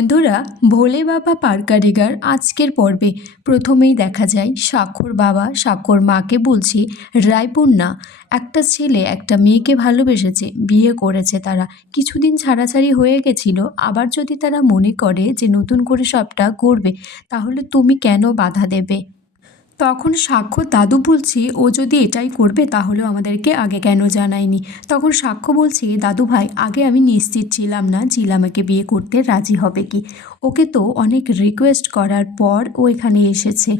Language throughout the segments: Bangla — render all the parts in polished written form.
বন্ধুরা, ভোলে বাবা পার কারিগর আজকের পর্বে প্রথমেই দেখা যায় সাক্ষর বাবা সাক্ষর মাকে বলছে, রায়পূর্ণা একটা ছেলে একটা মেয়েকে ভালোবেসেছে, বিয়ে করেছে, তারা কিছুদিন ছাড়াছাড়ি হয়ে গেছিল। আবার যদি তারা মনে করে যে নতুন করে সবটা করবে, তাহলে তুমি কেন বাধা দেবে? তখন সাক্ষ্য দাদু বলছে, ও যদি এটাই করবে তাহলেও আমাদেরকে আগে কেন জানায়নি। তখন সাক্ষ্য বলছে, দাদু ভাই, আগে আমি নিশ্চিত ছিলাম না জিল আমাকে বিয়ে করতে রাজি হবে কি। ওকে তো অনেক রিকোয়েস্ট করার পর ও এখানে এসেছে।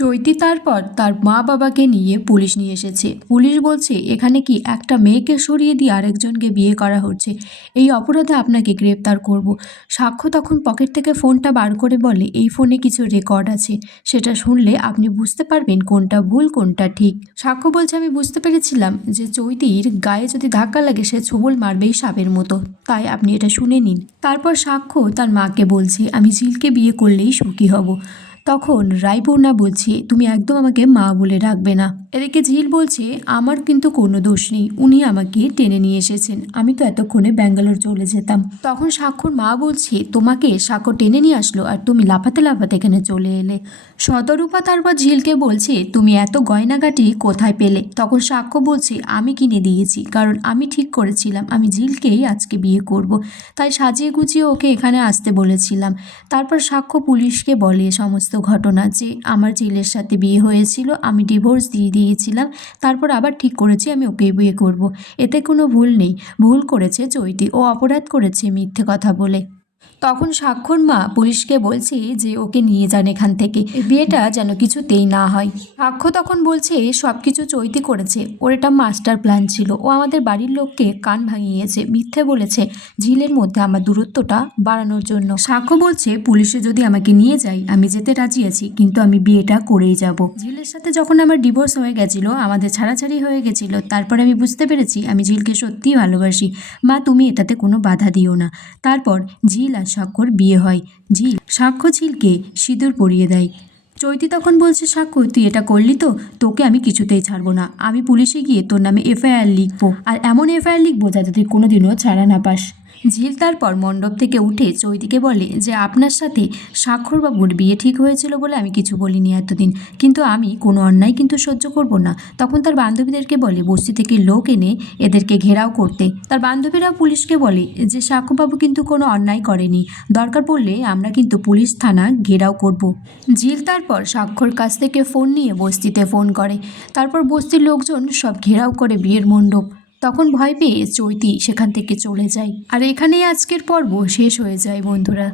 চৈতি তারপর তার মা বাবাকে নিয়ে পুলিশ নিয়ে এসেছে। পুলিশ বলছে, এখানে কি একটা মেয়েকে সরিয়ে দিয়ে আরেকজনকে বিয়ে করা হচ্ছে, এই অপরাধে আপনাকে গ্রেপ্তার করব। সাক্ষ্য তখন পকেট থেকে ফোনটা বার করে বলে, এই ফোনে কিছু রেকর্ড আছে, সেটা শুনলে আপনি বুঝতে পারবেন কোনটা ভুল কোনটা ঠিক। সাক্ষ্য বলছে, আমি বুঝতে পেরেছিলাম যে চৈতির গায়ে যদি ধাক্কা লাগে সে ছোবল মারবেই সাপের মতো, তাই আপনি এটা শুনে নিন। তারপর সাক্ষ্য তার মাকে বলছে, আমি ঝিলকে বিয়ে করলেই সুখী হব। তখন রায়পূর্ণা বলছে, তুমি একদম আমাকে মা বলে ডাকবে না। এদিকে ঝিল বলছে, আমার কিন্তু কোনো দোষ নেই, উনি আমাকে টেনে নিয়ে এসেছেন, আমি তো এতক্ষণে ব্যাঙ্গালোর চলে যেতাম। তখন সাক্ষর মা বলছে, তোমাকে সাক্ষর টেনে নিয়ে আসলো আর তুমি লাফাতে লাফাতে এখানে চলে এলে। শতরূপা তারপর ঝিলকে বলছে, তুমি এত গয়নাগাটি কোথায় পেলে? তখন সাক্ষ্য বলছে, আমি কিনে দিয়েছি, কারণ আমি ঠিক করেছিলাম আমি ঝিলকেই আজকে বিয়ে করব, তাই সাজিয়ে গুছিয়ে ওকে এখানে আসতে বলেছিলাম। তারপর সাক্ষ্য পুলিশকে বলে সমস্ত ঘটনা, যে আমার ঝিলের সাথে বিয়ে হয়েছিল, আমি ডিভোর্স দিয়ে দিয়েছিলাম, তারপর আবার ঠিক করেছি আমি ওকেই বিয়ে করব। এতে কোনো ভুল নেই, ভুল করেছে চৈতি, ও অপরাধ করেছে মিথ্যে কথা বলে। তখন সাক্ষর মা পুলিশকে বলছে যে ওকে নিয়ে যান এখান থেকে, এই বিয়েটা যেন কিছুতেই না হয়। সাক্ষ্য তখন বলছে, সব কিছু চৈতি করেছে, ওর এটা মাস্টার প্ল্যান ছিল, ও আমাদের বাড়ির লোককে কান ভাঙিয়েছে, মিথ্যে বলেছে ঝিলের মধ্যে আমার দূরত্বটা বাড়ানোর জন্য। সাক্ষ্য বলছে, পুলিশে যদি আমাকে নিয়ে যায় আমি যেতে রাজি আছি, কিন্তু আমি বিয়েটা করেই যাব। ঝিলের সাথে যখন আমার ডিভোর্স হয়ে গেছিল, আমাদের ছাড়াছাড়ি হয়ে গেছিল, তারপর আমি বুঝতে পেরেছি আমি ঝিলকে সত্যিই ভালোবাসি। মা, তুমি এটাতে কোনো বাধা দিও না। তারপর ঝিল আর সাক্ষর বিয়ে হয়। ঝিল সাক্ষ্য ঝিলকে সিঁদুর পরিয়ে দেয়। চৈতি তখন বলছে, সাক্ষ্য তুই এটা করলি তো, তোকে আমি কিছুতেই ছাড়বো না, আমি পুলিশে গিয়ে তোর নামে এফআইআর লিখবো, আর এমন এফআইআর লিখবো যাতে তুই কোনোদিনও ছাড়া না পাস। ঝিল তারপর মণ্ডপ থেকে উঠে চৈতিকে বলে যে, আপনার সাথে সাক্ষরবাবুর বিয়ে ঠিক হয়েছিল বলে আমি কিছু বলিনি এতদিন, কিন্তু আমি কোনো অন্যায় কিন্তু সহ্য করব না। তখন তার বান্ধবীদেরকে বলে বস্তি থেকে লোক এনে এদেরকে ঘেরাও করতে। তার বান্ধবীরা পুলিশকে বলে যে সাক্ষ্যবাবু কিন্তু কোনো অন্যায় করেনি, দরকার পড়লে আমরা কিন্তু পুলিশ থানা ঘেরাও করব। ঝিল তারপর সাক্ষর কাছ থেকে ফোন নিয়ে বস্তিতে ফোন করে। তারপর বস্তির লোকজন সব ঘেরাও করে বিয়ের মণ্ডপ। তখন ভয় পেয়ে চৈতি সেখান থেকে চলে যায়। আর এখানেই আজকের পর্ব শেষ হয়ে যায় বন্ধুরা।